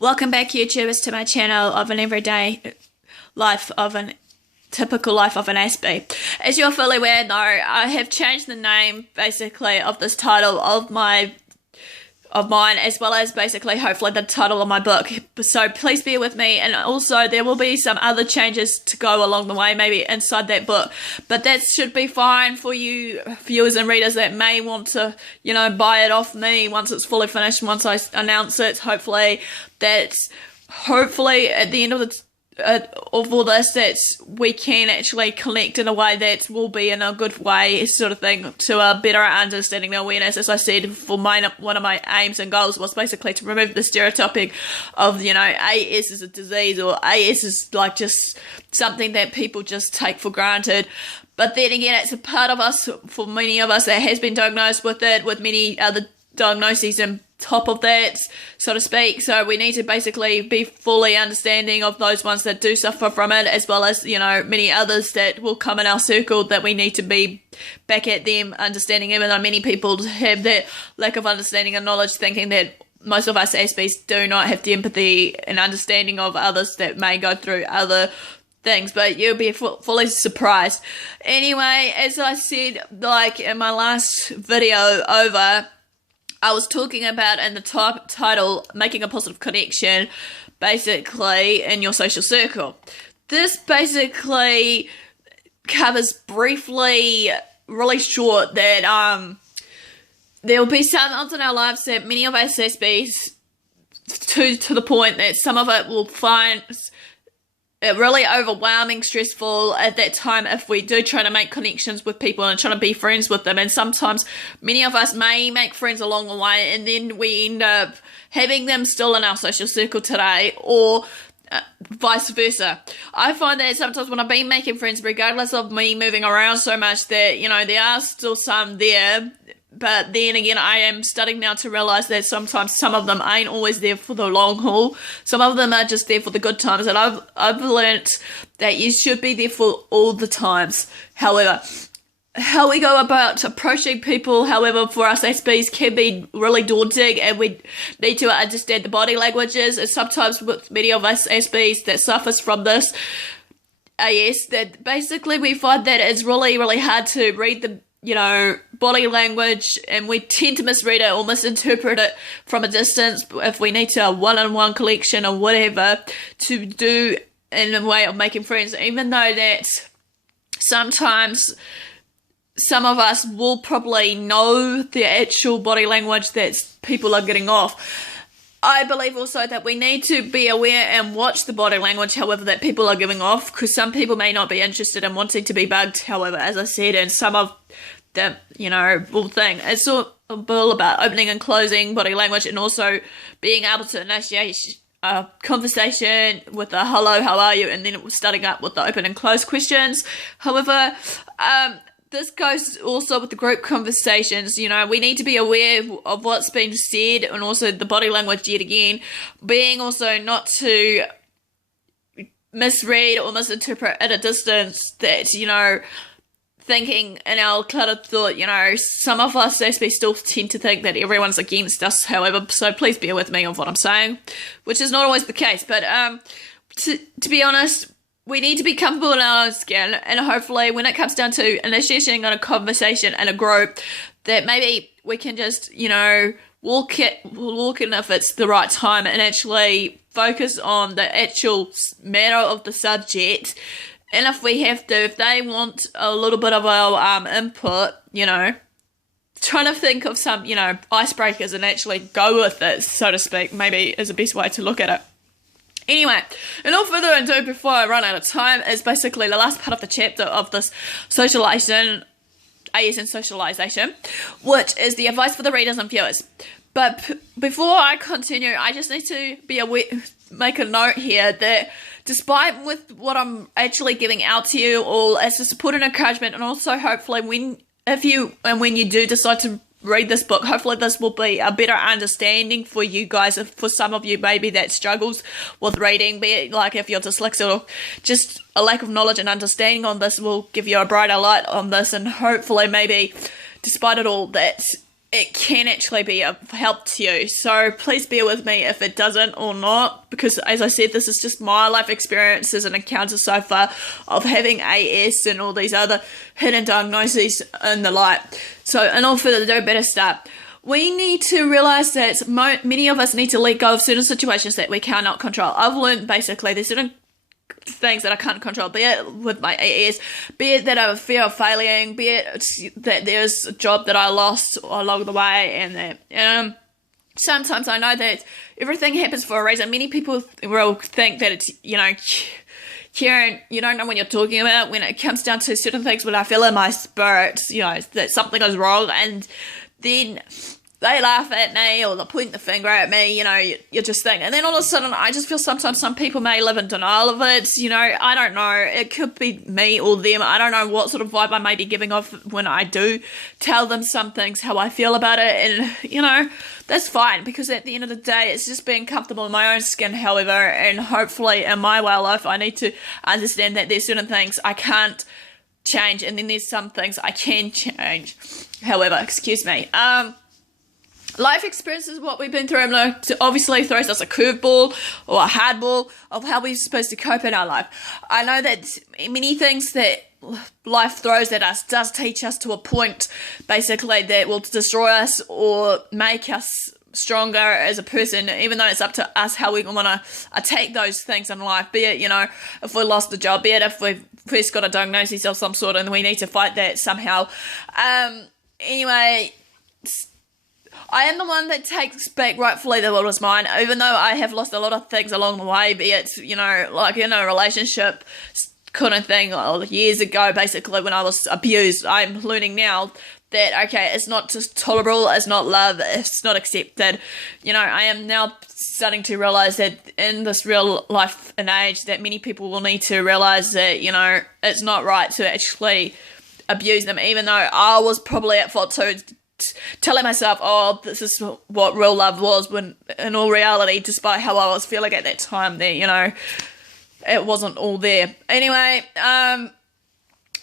Welcome back, YouTubers, to my channel of an everyday life of an typical life of an Aspie. As you're fully aware, though, I have changed the name basically of this title of mine, as well as basically hopefully the title of my book. So please bear with me, and also there will be some other changes to go along the way, maybe inside that book, but that should be fine for you viewers and readers that may want to, buy it off me once it's fully finished, once I announce it. Hopefully at the end of all this, that we can actually connect in a way that will be in a good way, sort of thing, to a better understanding and awareness. As I said, for one of my aims and goals was basically to remove the stereotyping of, AS is a disease, or AS is like just something that people just take for granted. But then again, it's a part of us, for many of us, that has been diagnosed with it, with many other diagnoses and top of that, so to speak. So we need to basically be fully understanding of those ones that do suffer from it, as well as, many others that will come in our circle, that we need to be back at them, understanding, even though many people have that lack of understanding and knowledge, thinking that most of us Aspies do not have the empathy and understanding of others that may go through other things, but you'll be fully surprised. Anyway, as I said, like in my last video over, I was talking about in the title, making a positive connection, basically, in your social circle. This basically covers briefly, really short, that there will be some odds in our lives that many of us SBs, to the point that some of it will find it really overwhelming, stressful at that time if we do try to make connections with people and try to be friends with them. And sometimes many of us may make friends along the way, and then we end up having them still in our social circle today, or vice versa. I find that sometimes when I've been making friends, regardless of me moving around so much, that, there are still some there. But then again, I am starting now to realize that sometimes some of them ain't always there for the long haul. Some of them are just there for the good times, and I've learnt that you should be there for all the times. However, how we go about approaching people, however, for us SBs can be really daunting, and we need to understand the body languages. And sometimes with many of us SBs that suffers from this AS, that basically we find that it's really, really hard to read the body language, and we tend to misread it or misinterpret it from a distance if we need to a one-on-one collection or whatever to do in a way of making friends, even though that sometimes some of us will probably know the actual body language that people are getting off. I believe also that we need to be aware and watch the body language, however, that people are giving off, because some people may not be interested in wanting to be bugged, however, as I said, and some of the, whole thing. It's all about opening and closing body language, and also being able to initiate a conversation with a hello, how are you, and then starting up with the open and close questions. However, this goes also with the group conversations. We need to be aware of what's being said, and also the body language yet again, being also not to misread or misinterpret at a distance, that, thinking in our cluttered thought, some of us actually still tend to think that everyone's against us, however, so please bear with me of what I'm saying, which is not always the case. But to be honest, we need to be comfortable in our own skin, and hopefully when it comes down to initiating on a conversation in a group, that maybe we can just, walk in if it's the right time, and actually focus on the actual matter of the subject. And if we have to, if they want a little bit of our input, trying to think of some, icebreakers and actually go with it, so to speak, maybe is the best way to look at it. Anyway, and no further ado, before I run out of time, is basically the last part of the chapter of this socialization, AS and socialization, which is the advice for the readers and viewers. But before I continue, I just need to be aware, make a note here that despite with what I'm actually giving out to you all as a support and encouragement, and also hopefully when you do decide to read this book, hopefully this will be a better understanding for you guys. For some of you maybe that struggles with reading, be it like if you're dyslexic or just a lack of knowledge and understanding on this, will give you a brighter light on this, and hopefully maybe despite it all, that it can actually be of help to you. So please bear with me if it doesn't or not, because as I said, this is just my life experiences and encounters so far of having AS and all these other hidden diagnoses in the light. So in all further ado, better start. We need to realise that many of us need to let go of certain situations that we cannot control. I've learned basically there's certain things that I can't control, be it with my AS, be it that I have a fear of failing, be it that there's a job that I lost along the way, and that sometimes I know that everything happens for a reason. Many people will think that it's, Kerrin, you don't know what you're talking about when it comes down to certain things. When I feel in my spirit, that something is wrong, and then they laugh at me or they point the finger at me, you just think. And then all of a sudden, I just feel sometimes some people may live in denial of it. I don't know. It could be me or them. I don't know what sort of vibe I may be giving off when I do tell them some things, how I feel about it. And, that's fine, because at the end of the day, it's just being comfortable in my own skin, however. And hopefully in my way of life, I need to understand that there's certain things I can't change, and then there's some things I can change. However, excuse me. Life experience is what we've been through, and obviously throws us a curveball or a hardball of how we're supposed to cope in our life. I know that many things that life throws at us does teach us to a point, basically, that will destroy us or make us stronger as a person, even though it's up to us how we want to take those things in life. Be it, if we lost a job, be it if we've first got a diagnosis of some sort and we need to fight that somehow. Anyway, I am the one that takes back rightfully the world was mine, even though I have lost a lot of things along the way, be it, like in a relationship kind of thing, years ago, basically, when I was abused. I'm learning now that, okay, it's not just tolerable, it's not love, it's not accepted. I am now starting to realise that in this real life and age that many people will need to realise that, it's not right to actually abuse them, even though I was probably at fault too, telling myself, oh, this is what real love was, when in all reality, despite how I was feeling at that time, that, it wasn't all there. Anyway,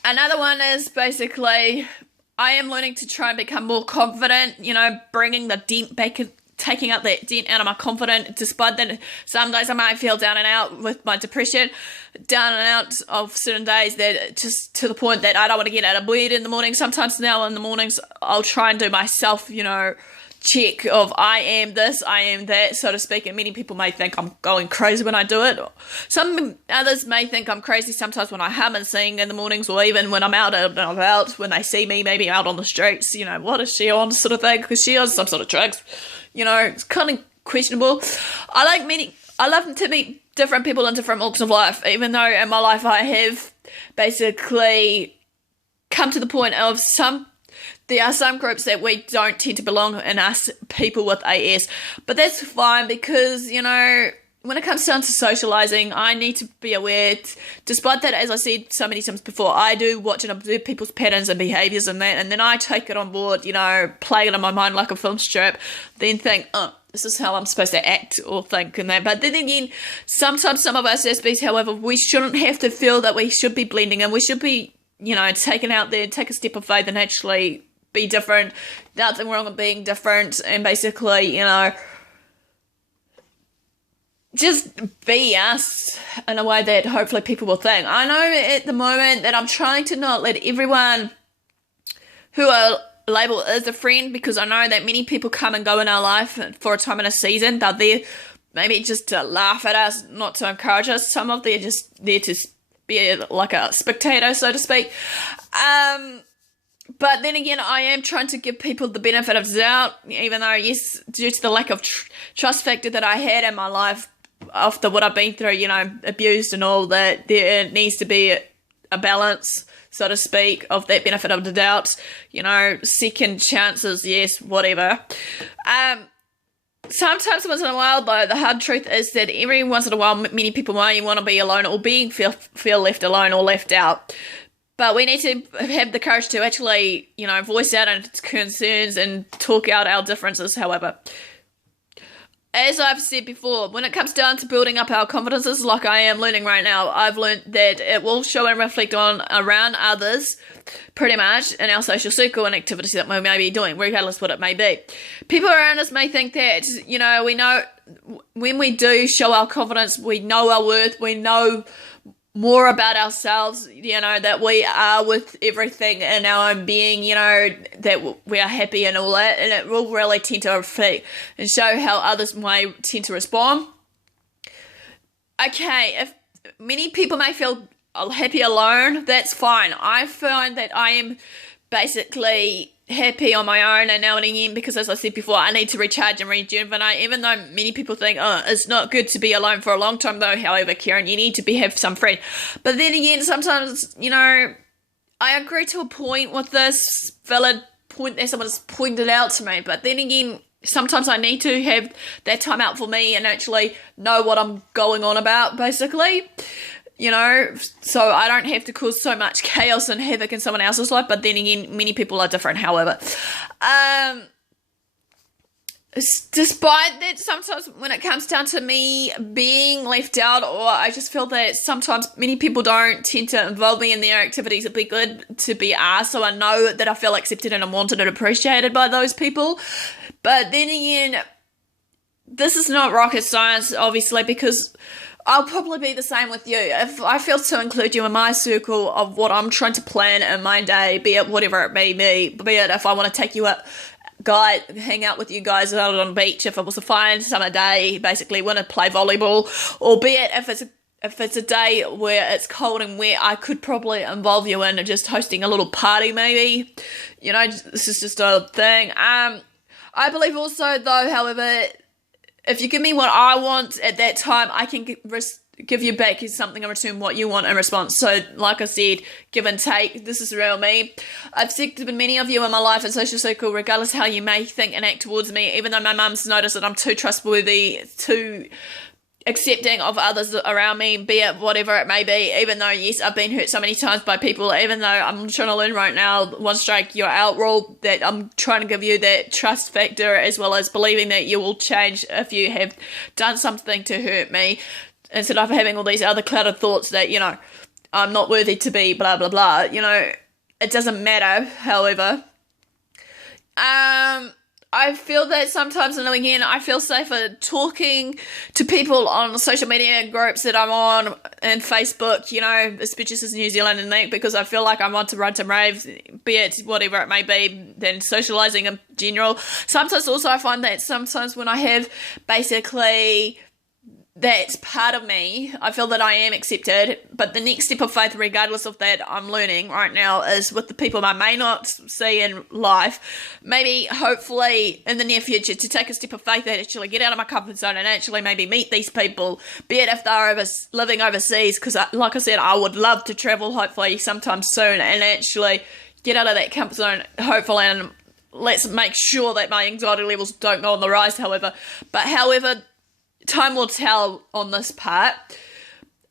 another one is basically, I am learning to try and become more confident, bringing the dent back, taking out that dent out of my confidence, despite that some days I might feel down and out with my depression, down and out of certain days, that just to the point that I don't want to get out of bed in the morning. Sometimes now in the mornings I'll try and do myself, check of I am this, I am that, so to speak, and many people may think I'm going crazy when I do it. Some others may think I'm crazy sometimes when I hum and sing in the mornings, or even when I'm out and about, when they see me maybe out on the streets, what is she on, sort of thing, because she on some sort of drugs. It's kind of questionable. I love to meet different people in different walks of life, even though in my life I have basically come to the point of there are some groups that we don't tend to belong in, us people with AS, but that's fine, because, when it comes down to socialising, I need to be aware, despite that, as I said so many times before, I do watch and observe people's patterns and behaviours and that, and then I take it on board, play it in my mind like a film strip, then think, oh, this is how I'm supposed to act or think and that. But then again, sometimes some of us aspects, however, we shouldn't have to feel that we should be blending in. We should be, taken out there, take a step of faith and actually be different. Nothing wrong with being different, and basically, just be us in a way that hopefully people will think. I know at the moment that I'm trying to not let everyone who I label as a friend, because I know that many people come and go in our life for a time and a season. They're there maybe just to laugh at us, not to encourage us. Some of them are just there to be like a spectator, so to speak. But then again, I am trying to give people the benefit of the doubt, even though, yes, due to the lack of trust factor that I had in my life after what I've been through, abused and all that, there needs to be a balance, so to speak, of that benefit of the doubt, second chances, yes, whatever. Sometimes once in a while, though, the hard truth is that every once in a while, many people might want to be alone or feel left alone or left out. But we need to have the courage to actually, voice out our concerns and talk out our differences, however. as I've said before, when it comes down to building up our confidences, like I am learning right now, I've learned that it will show and reflect on around others, pretty much, in our social circle and activities that we may be doing, regardless what it may be. People around us may think that, we know when we do show our confidence, we know our worth, we know more about ourselves, that we are with everything in our own being, that we are happy and all that, and it will really tend to reflect and show how others may tend to respond. Okay, if many people may feel happy alone, that's fine. I find that I am basically happy on my own and now and again because, as I said before, I need to recharge and rejuvenate, even though many people think, it's not good to be alone for a long time though. However, Karen, you need to have some friends. But then again, sometimes, I agree to a point with this valid point that someone's pointed out to me, but then again, sometimes I need to have that time out for me and actually know what I'm going on about, basically. So I don't have to cause so much chaos and havoc in someone else's life, but then again, many people are different, however. Despite that, sometimes when it comes down to me being left out, or I just feel that sometimes many people don't tend to involve me in their activities, it'd be good to be asked so I know that I feel accepted and I'm wanted and appreciated by those people. But then again, this is not rocket science, obviously, because I'll probably be the same with you. If I feel to include you in my circle of what I'm trying to plan in my day, be it whatever it may be it if I want to take you up, hang out with you guys out on the beach, if it was a fine summer day, basically want to play volleyball, or be it if it's a day where it's cold and wet, I could probably involve you in just hosting a little party maybe. This is just a thing. I believe also though, however, if you give me what I want at that time, I can give you back something in return what you want in response. So, like I said, give and take. This is real me. I've accepted many of you in my life and social circle, regardless how you may think and act towards me, even though my mum's noticed that I'm too trustworthy, too accepting of others around me, be it whatever it may be, even though, yes, I've been hurt so many times by people, even though I'm trying to learn right now, one strike, you're out rule, that I'm trying to give you that trust factor as well as believing that you will change if you have done something to hurt me, instead of having all these other clouded thoughts that, I'm not worthy to be blah, blah, blah. It doesn't matter, however. I feel that sometimes, and again, I feel safer talking to people on social media groups that I'm on and Facebook, especially as New Zealand and that, because I feel like I want to run some raves, be it whatever it may be, than socialising in general. Sometimes also I find that sometimes when I have basically that's part of me, I feel that I am accepted, but the next step of faith, regardless of that, I'm learning right now, is with the people I may not see in life, maybe hopefully in the near future to take a step of faith and actually get out of my comfort zone and actually maybe meet these people, be it if they're living overseas, because like I said, I would love to travel hopefully sometime soon and actually get out of that comfort zone, hopefully, and let's make sure that my anxiety levels don't go on the rise, however, time will tell on this part.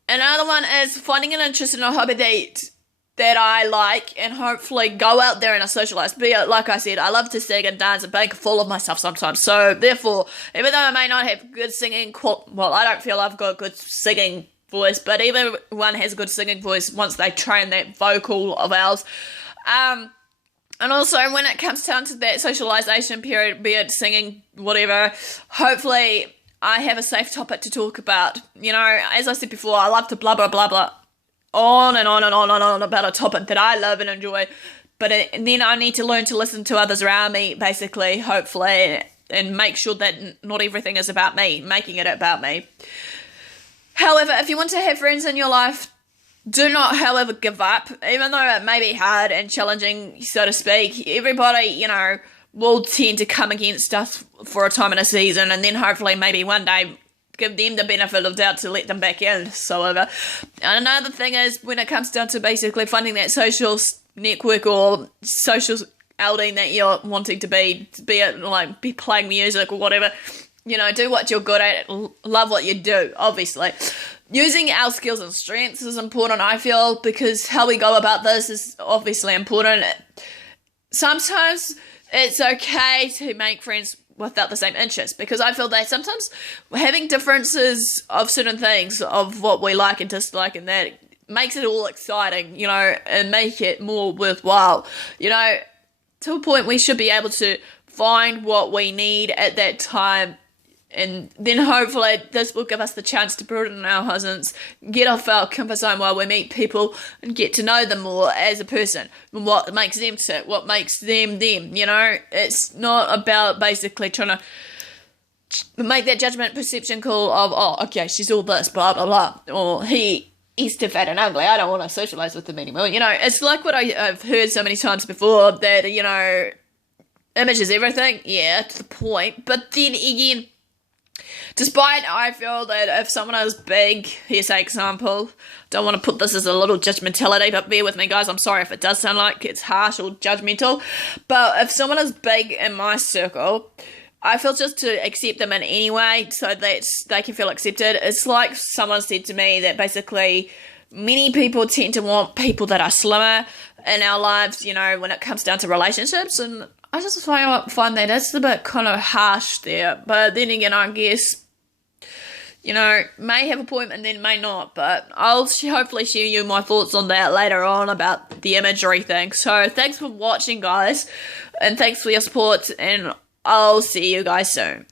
Another one is finding an interest in a hobby that I like and hopefully go out there and I socialise. Like I said, I love to sing and dance and make a fool of myself sometimes. So therefore, even though I may not have good singing, I don't feel I've got good singing voice, but everyone has a good singing voice once they train that vocal of ours. And also, when it comes down to that socialisation period, be it singing, whatever, hopefully I have a safe topic to talk about. As I said before, I love to blah, blah, blah, blah, on and on and on and on about a topic that I love and enjoy. But then I need to learn to listen to others around me, basically, hopefully, and make sure that not everything is about me, making it about me. However, if you want to have friends in your life, do not, however, give up. Even though it may be hard and challenging, so to speak, everybody, will tend to come against us for a time and a season, and then hopefully maybe one day give them the benefit of doubt to let them back in. And another thing is when it comes down to basically finding that social network or social outing that you're wanting to be it like be playing music or whatever, do what you're good at, love what you do, obviously. Using our skills and strengths is important, I feel, because how we go about this is obviously important. Sometimes it's okay to make friends without the same interests, because I feel that sometimes having differences of certain things, of what we like and dislike, and that makes it all exciting, and make it more worthwhile. To a point, we should be able to find what we need at that time, and then hopefully this will give us the chance to broaden our horizons, get off our comfort zone while we meet people, and get to know them more as a person, and what makes them tick, what makes them them. It's not about basically trying to make that judgment perception call of, oh, okay, she's all this, blah, blah, blah, or he's too fat and ugly, I don't want to socialise with him anymore. It's like what I've heard so many times before, that, image is everything, yeah, to the point, but then again, despite, I feel that if someone is big, here's an example, don't want to put this as a little judgmentality, but bear with me guys, I'm sorry if it does sound like it's harsh or judgmental, but if someone is big in my circle, I feel just to accept them in any way, so that they can feel accepted. It's like someone said to me that basically many people tend to want people that are slimmer in our lives, when it comes down to relationships, and I just find that it's a bit kind of harsh there, but then again, I guess, may have a point and then may not, but I'll hopefully share you my thoughts on that later on about the imagery thing. So thanks for watching, guys, and thanks for your support, and I'll see you guys soon.